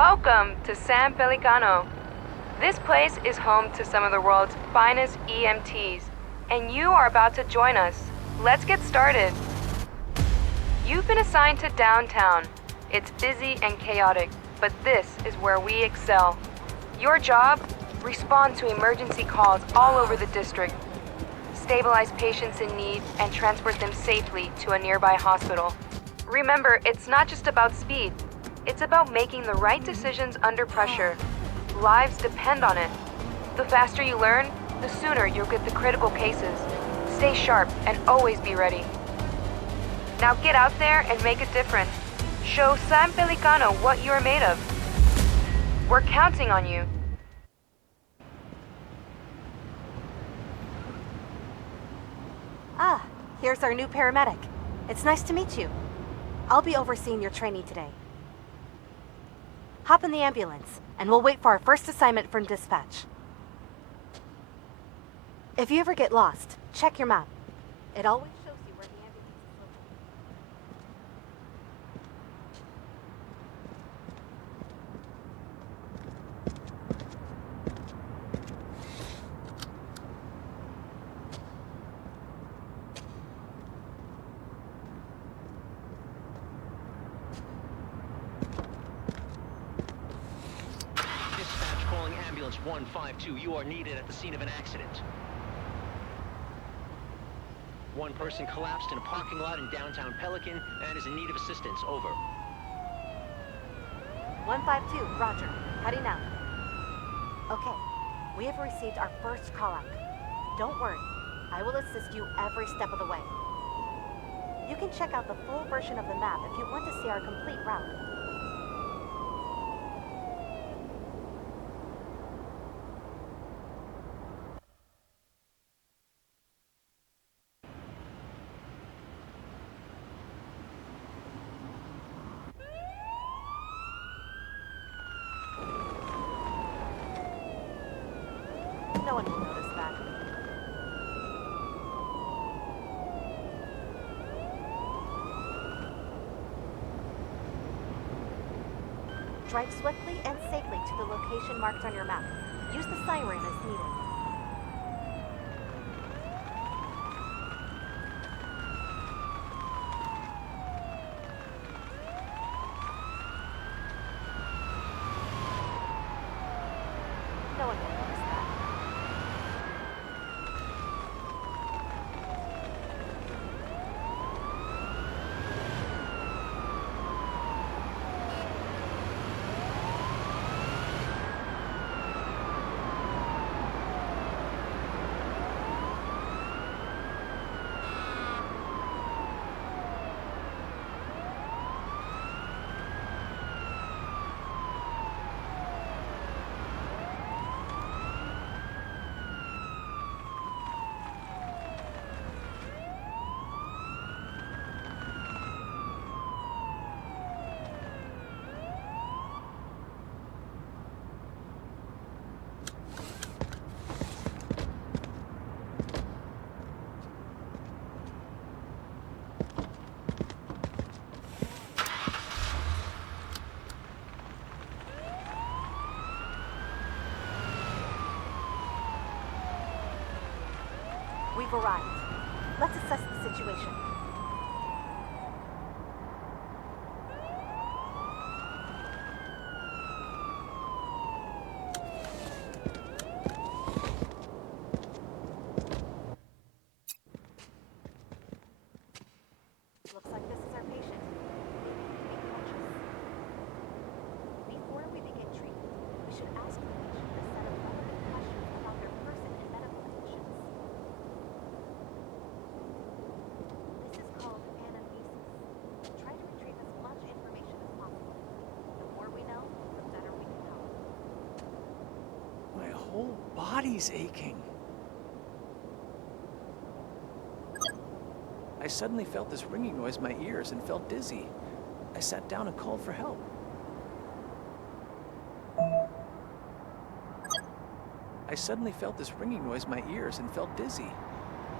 Welcome to San Pelicano. This place is home to some of the world's finest EMTs, and you are about to join us. Let's get started. You've been assigned to downtown. It's busy and chaotic, but this is where we excel. Your job? Respond to emergency calls all over the district. Stabilize patients in need and transport them safely to a nearby hospital. Remember, it's not just about speed. It's about making the right decisions under pressure. Lives depend on it. The faster you learn, the sooner you'll get the critical cases. Stay sharp and always be ready. Now get out there and make a difference. Show San Pelicano what you are made of. We're counting on you. Ah, here's our new paramedic. It's nice to meet you. I'll be overseeing your training today. Hop in the ambulance, and we'll wait for our first assignment from dispatch. If you ever get lost, check your map. It always shows you where the ambulance is located. Dispatch calling ambulance 152. You are needed at the scene of an accident. One person collapsed in a parking lot in downtown Pelican and is in need of assistance. Over. 152, roger. Heading out. Okay, we have received our first call-out. Don't worry, I will assist you every step of the way. You can check out the full version of the map if you want to see our complete route. No one will notice that. Drive swiftly and safely to the location marked on your map. Use the siren as needed. No one will notice that. We've arrived. Let's assess the situation. Looks like this is our patient. Be cautious. Before we begin treatment, we should ask the patient a set of relevant questions about their person and medical conditions. This is called anamnesis. Try to retrieve as much information as possible. The more we know, the better we can help. My whole body's aching. I suddenly felt this ringing noise in my ears and felt dizzy. I sat down and called for help. I suddenly felt this ringing noise in my ears and felt dizzy.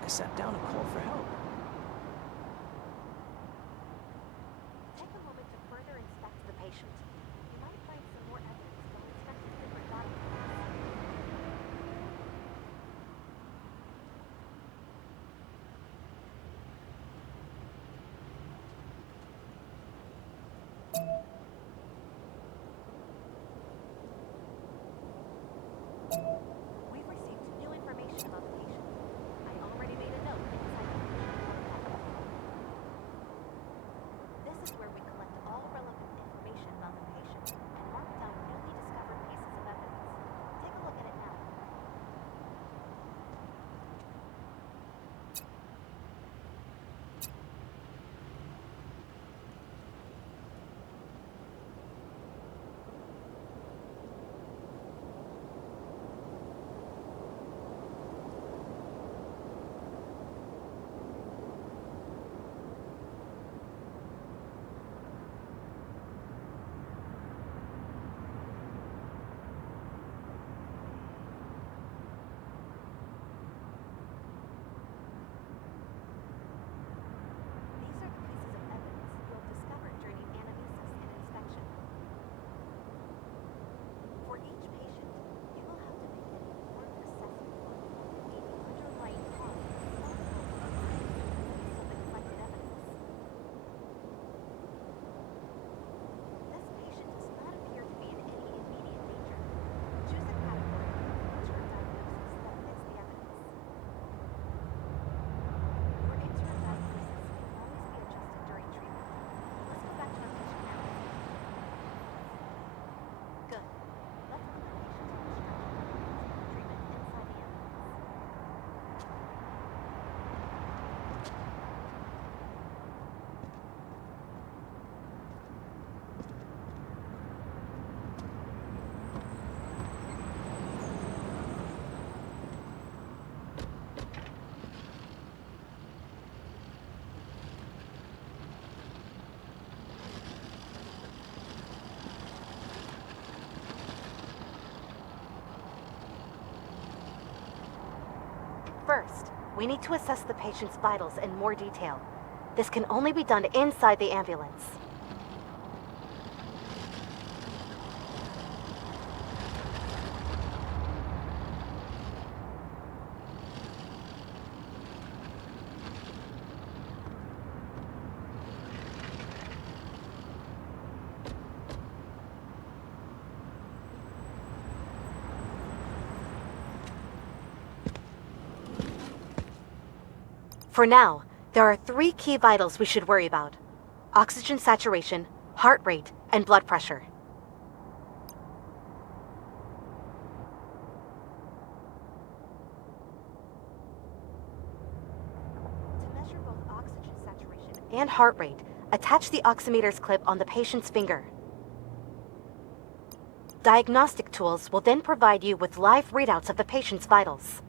I sat down and called for help. Take a moment to further inspect the patient. You might find some more First, we need to assess the patient's vitals in more detail. This can only be done inside the ambulance. For now, there are 3 key vitals we should worry about: oxygen saturation, heart rate, and blood pressure. To measure both oxygen saturation and heart rate, attach the oximeter's clip on the patient's finger. Diagnostic tools will then provide you with live readouts of the patient's vitals.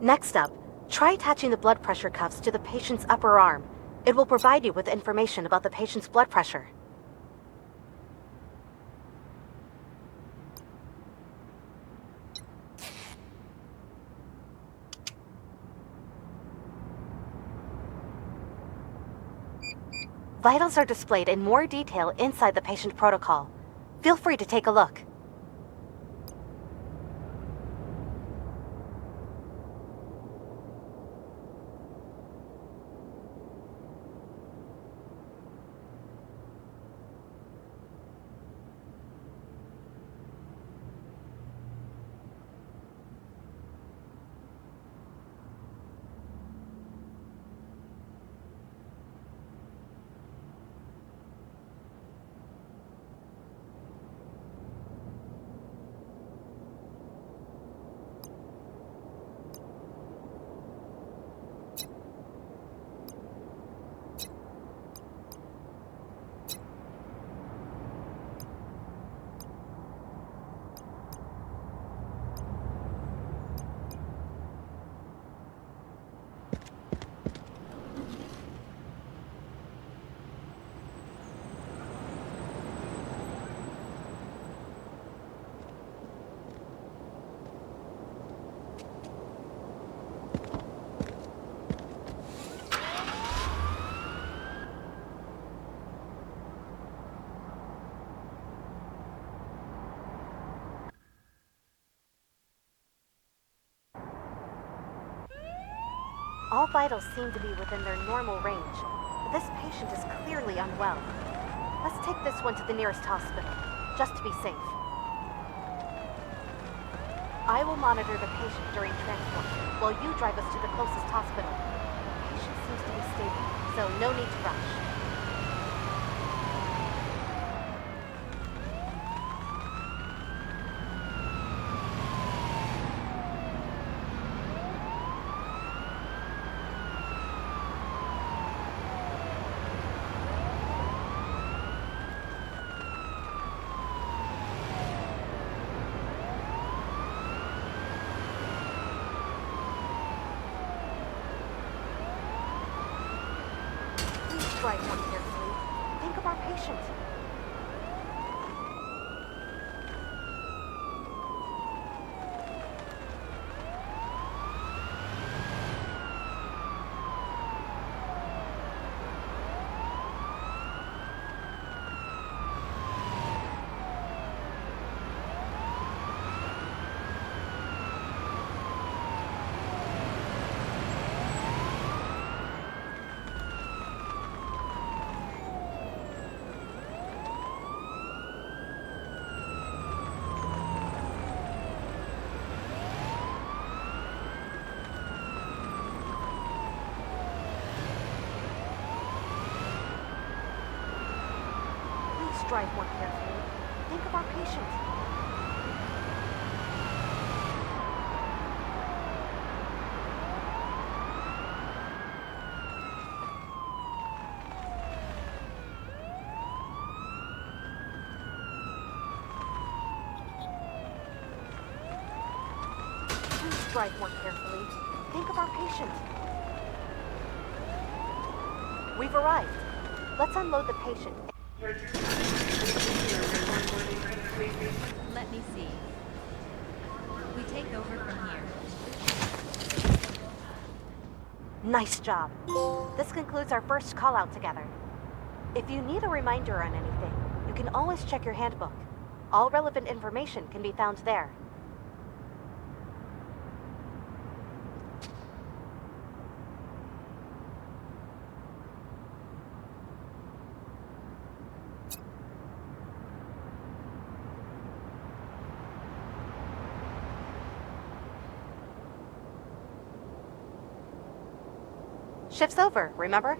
Next up, try attaching the blood pressure cuffs to the patient's upper arm. It will provide you with information about the patient's blood pressure. Vitals are displayed in more detail inside the patient protocol. Feel free to take a look. All vitals seem to be within their normal range. This patient is clearly unwell. Let's take this one to the nearest hospital, just to be safe. I will monitor the patient during transport, while you drive us to the closest hospital. The patient seems to be stable, so no need to rush. Drive more carefully. Think of our patient. Drive more carefully. Think of our patient. drive more carefully. Think of our patient. We've arrived. Let's unload the patient. Let me see. We take over from here. Nice job. This concludes our first call out together. If you need a reminder on anything, you can always check your handbook. All relevant information can be found there. Shift's over, remember?